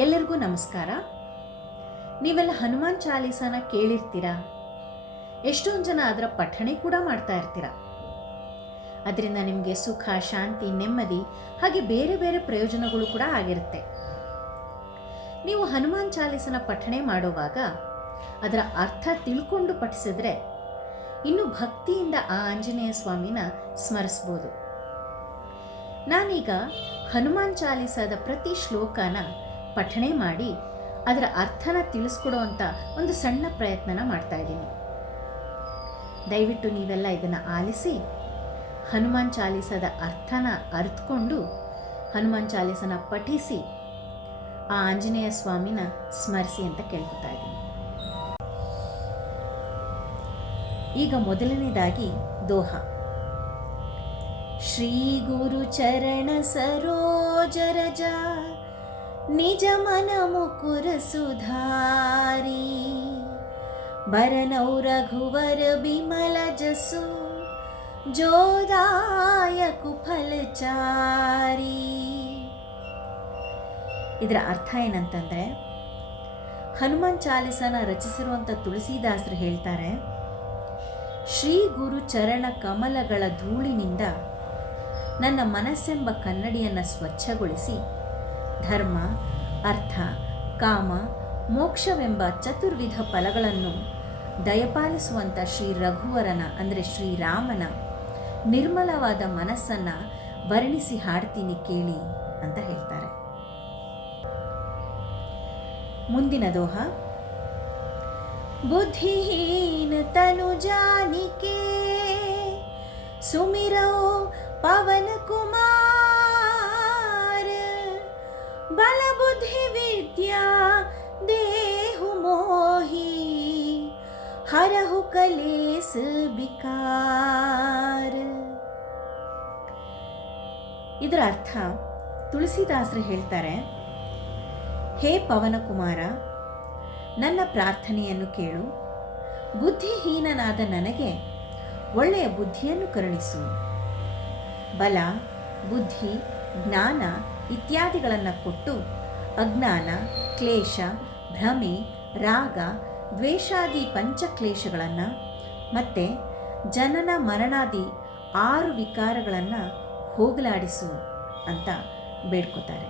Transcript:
ಎಲ್ಲರಿಗೂ ನಮಸ್ಕಾರ. ನೀವೆಲ್ಲ ಹನುಮಾನ್ ಚಾಲೀಸನ ಕೇಳಿರ್ತೀರಾ. ಎಷ್ಟೊಂದು ಜನ ಅದರ ಪಠಣೆ ಕೂಡ ಮಾಡ್ತಾ ಇರ್ತೀರ. ಅದರಿಂದ ನಿಮಗೆ ಸುಖ, ಶಾಂತಿ, ನೆಮ್ಮದಿ ಹಾಗೆ ಬೇರೆ ಬೇರೆ ಪ್ರಯೋಜನಗಳು ಕೂಡ ಆಗಿರುತ್ತೆ. ನೀವು ಹನುಮಾನ್ ಚಾಲೀಸನ ಪಠಣೆ ಮಾಡುವಾಗ ಅದರ ಅರ್ಥ ತಿಳ್ಕೊಂಡು ಪಠಿಸಿದ್ರೆ ಇನ್ನೂ ಭಕ್ತಿಯಿಂದ ಆ ಆಂಜನೇಯ ಸ್ವಾಮಿನ ಸ್ಮರಿಸ್ಬೋದು. ನಾನೀಗ ಹನುಮಾನ್ ಚಾಲೀಸದ ಪ್ರತಿ ಶ್ಲೋಕನ ಪಠಣೆ ಮಾಡಿ ಅದರ ಅರ್ಥನ ತಿಳಿಸ್ಕೊಡುವಂಥ ಒಂದು ಸಣ್ಣ ಪ್ರಯತ್ನನ ಮಾಡ್ತಾ ಇದ್ದೀನಿ. ದಯವಿಟ್ಟು ನೀವೆಲ್ಲ ಇದನ್ನು ಆಲಿಸಿ ಹನುಮಾನ್ ಚಾಲೀಸದ ಅರ್ಥನ ಅರ್ಥಕೊಂಡು ಹನುಮಾನ್ ಚಾಲೀಸನ ಪಠಿಸಿ ಆ ಆಂಜನೇಯ ಸ್ವಾಮಿನ ಸ್ಮರಿಸಿ ಅಂತ ಕೇಳ್ಕೊತಾ ಇದ್ದೀನಿ. ಈಗ ಮೊದಲನೇದಾಗಿ ದೋಹ. ಶ್ರೀ ಗುರು ಚರಣ ಸರೋಜ ರಜ ನಿಜ ಮನ ಮುಕುರ ಸುಧಾರಿ ಬರನೌ ರಘುವರ ಬಿಮಲ ಜಸು ಜೋದಾಯ ಕುಫಲಚಾರಿ. ಇದರ ಅರ್ಥ ಏನಂತಂದರೆ, ಹನುಮಾನ್ ಚಾಲೀಸನ ರಚಿಸಿರುವಂಥ ತುಳಸಿದಾಸರು ಹೇಳ್ತಾರೆ, ಶ್ರೀ ಗುರು ಚರಣ ಕಮಲಗಳ ಧೂಳಿನಿಂದ ನನ್ನ ಮನಸ್ಸೆಂಬ ಕನ್ನಡಿಯನ್ನು ಸ್ವಚ್ಛಗೊಳಿಸಿ ಧರ್ಮ, ಅರ್ಥ, ಕಾಮ, ಮೋಕ್ಷವೆಂಬ ಚತುರ್ವಿಧ ಫಲಗಳನ್ನು ದಯಪಾಲಿಸುವಂಥ ಶ್ರೀ ರಘುವರನ ಅಂದರೆ ಶ್ರೀರಾಮನ ನಿರ್ಮಲವಾದ ಮನಸ್ಸನ್ನು ವರ್ಣಿಸಿ ಹಾಡ್ತೀನಿ ಕೇಳಿ ಅಂತ ಹೇಳ್ತಾರೆ. ಮುಂದಿನ ದೋಹ. ಬುದ್ಧಿಹೀನ ತನು ಜಾನಿಕೆ ಸುಮಿರೋ ಪವನ ಕುಮಾರ ಬಲ ಬುದ್ಧಿ ವಿದ್ಯಾ ದೇಹು ಮೋಹಿ ಹರಹು ಕಲೇಸ ಬಿಕಾರ. ಇದರ ಅರ್ಥ ತುಳಸಿದಾಸರು ಹೇಳ್ತಾರೆ, ಹೇ ಪವನಕುಮಾರ, ನನ್ನ ಪ್ರಾರ್ಥನೆಯನ್ನು ಕೇಳು. ಬುದ್ಧಿಹೀನನಾದ ನನಗೆ ಒಳ್ಳೆಯ ಬುದ್ಧಿಯನ್ನು ಕರುಣಿಸು. ಬಲ, ಬುದ್ಧಿ, ಜ್ಞಾನ ಇತ್ಯಾದಿಗಳನ್ನು ಕೊಟ್ಟು ಅಜ್ಞಾನ, ಕ್ಲೇಶ, ಭ್ರಮೆ, ರಾಗ, ದ್ವೇಷಾದಿ ಪಂಚಕ್ಲೇಶಗಳನ್ನು ಮತ್ತು ಜನನ ಮರಣಾದಿ 6 ವಿಕಾರಗಳನ್ನು ಹೋಗಲಾಡಿಸು ಅಂತ ಬೇಡ್ಕೋತಾರೆ.